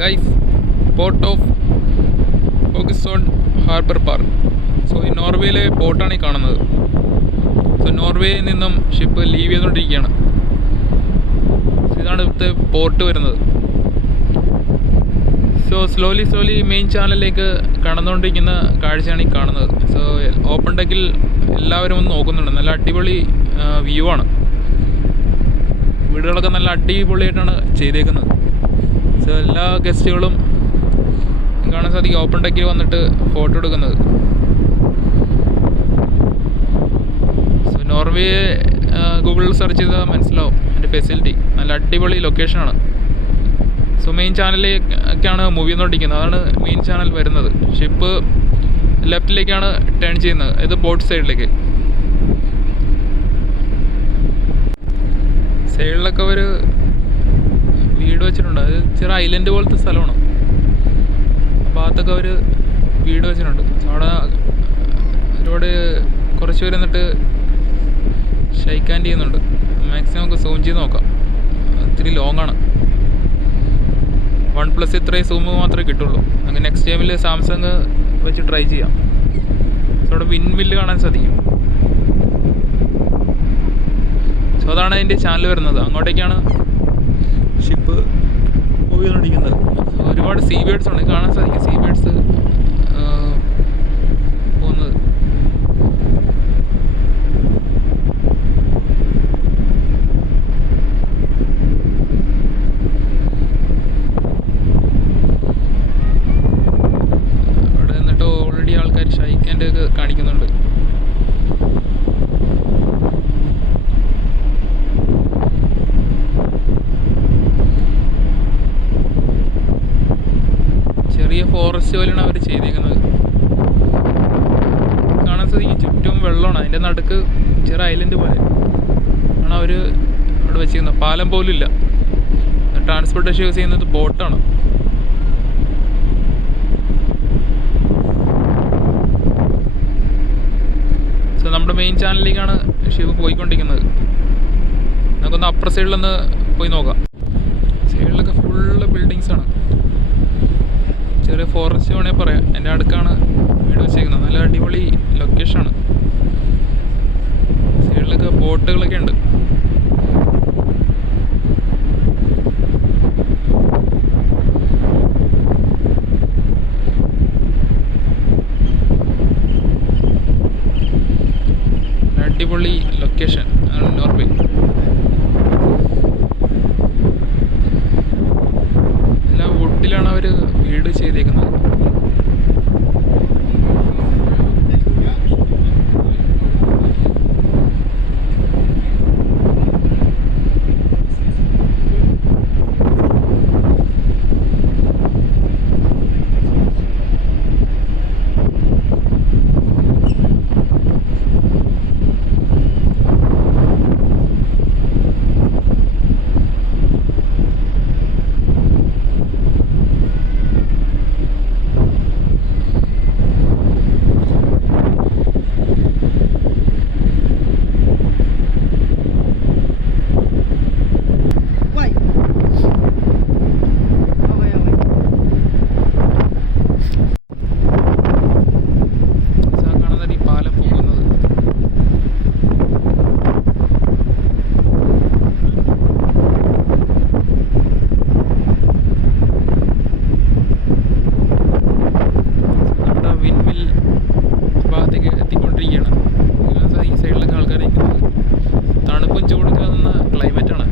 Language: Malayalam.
Guys, port of Hogstone harbour park. So ഈ നോർവേയിലെ പോർട്ടാണ് ഈ കാണുന്നത്. സോ നോർവേയിൽ നിന്നും ഷിപ്പ് ലീവ് ചെയ്തുകൊണ്ടിരിക്കുകയാണ്. ഇതാണ് ഇവിടുത്തെ പോർട്ട് വരുന്നത്. സോ സ്ലോലി മെയിൻ ചാനലിലേക്ക് കടന്നുകൊണ്ടിരിക്കുന്ന കാഴ്ചയാണ് ഈ കാണുന്നത്. സോ ഓപ്പൺ ഡെക്കിൽ എല്ലാവരും ഒന്ന് നോക്കുന്നുണ്ട്. നല്ല അടിപൊളി വ്യൂ ആണ്. വീടുകളൊക്കെ നല്ല അടിപൊളിയായിട്ടാണ് ചെയ്തേക്കുന്നത്. സോ എല്ലാ ഗസ്റ്റുകളും കാണാൻ സാധിക്കും ഓപ്പൺ ഡെക്കിൽ വന്നിട്ട് ഫോട്ടോ എടുക്കുന്നത്. സോ നോർവേ ഗൂഗിളിൽ സെർച്ച് ചെയ്താൽ മനസ്സിലാവും അതിൻ്റെ ഫെസിലിറ്റി. നല്ല അടിപൊളി ലൊക്കേഷനാണ്. സോ മെയിൻ ചാനലിലേക്കാണ് മൂവ് ചെയ്തുകൊണ്ടിരിക്കുന്നത്. അതാണ് മെയിൻ ചാനൽ വരുന്നത്. ഷിപ്പ് ലെഫ്റ്റിലേക്കാണ് ടേൺ ചെയ്യുന്നത്. ഇത് പോർട്ട് സൈഡിലേക്ക്. സൈഡിലൊക്കെ ഒരു വീട് വെച്ചിട്ടുണ്ട്. അത് ചെറിയ ഐലൻഡ് പോലത്തെ സ്ഥലമാണ്. ആ ഭാഗത്തൊക്കെ അവർ വീട് വെച്ചിട്ടുണ്ട്. അവിടെ ഒരുപാട് കുറച്ച് പേര് എന്നിട്ട് ഷെയ്ക്ക് ഹാൻഡ് ചെയ്യുന്നുണ്ട്. മാക്സിമം നമുക്ക് സൂം ചെയ്ത് നോക്കാം. ഇത്തിരി ലോങ് ആണ്. OnePlus ഇത്രയും സൂമ് മാത്രമേ കിട്ടുള്ളൂ. അങ്ങനെ നെക്സ്റ്റ് ടൈമിൽ സാംസങ് വെച്ച് ട്രൈ ചെയ്യാം. സോ അവിടെ വിൻമില്ല് കാണാൻ സാധിക്കും. സോ അതാണ് അതിൻ്റെ ചാനൽ വരുന്നത്. അങ്ങോട്ടേക്കാണ് ഷിപ്പ് മൂവ് ചെയ്തുകൊണ്ടിരിക്കുന്നത്. ഒരുപാട് സീ ബേഡ്സ് ഉണ്ട്. കാണാൻ സാധിക്കും സീ ബേഡ്സ് പോകുന്നത്. അവിടെ എന്നിട്ട് ഓൾറെഡി ആൾക്കാർ ഷൈക്ക് ഒക്കെ കാണിക്കുന്നുണ്ട്. ചെറിയ ഫോറസ്റ്റ് പോലെയാണ് അവർ ചെയ്തേക്കുന്നത്. കാണാൻ സാധിക്കും ചുറ്റും വെള്ളമാണ്. അതിൻ്റെ നടുക്ക് ചെറിയ ഐലൻഡ് പോലെ ആണ് അവർ അവിടെ വെച്ചിരിക്കുന്നത്. പാലം പോലും ഇല്ല. ട്രാൻസ്പോർട്ടേഷൻ യൂസ് ചെയ്യുന്നത് ബോട്ടാണ്. സോ നമ്മുടെ മെയിൻ ചാനലിലേക്കാണ് ഷിപ്പ് പോയിക്കൊണ്ടിരിക്കുന്നത്. നമുക്കൊന്ന് അപ്പർ സൈഡിലൊന്ന് പോയി നോക്കാം. സൈഡിലൊക്കെ ഫുള്ള് ബിൽഡിങ്സാണ്. ചെറിയ ഫോറസ്റ്റ് വേണേൽ പറയാം. എൻ്റെ അടുക്കാണ് വീട് വെച്ചേക്കുന്നത്. നല്ല അടിപൊളി ലൊക്കേഷനാണ്. സൈഡിലൊക്കെ ബോട്ടുകളൊക്കെ ഉണ്ട്. അടിപൊളി ലൊക്കേഷൻ ആണ് നോർവേ. എല്ലാം വുഡിലാണ് അവർ വീട് ചെയ്തേക്കുന്നത്. എത്തിക്കൊണ്ടിരിക്കുകയാണ്. ഈ സൈഡിലൊക്കെ ആൾക്കാർ നിൽക്കുന്നത്. തണുപ്പും ചൂടും കാണുന്ന ക്ലൈമറ്റാണ്.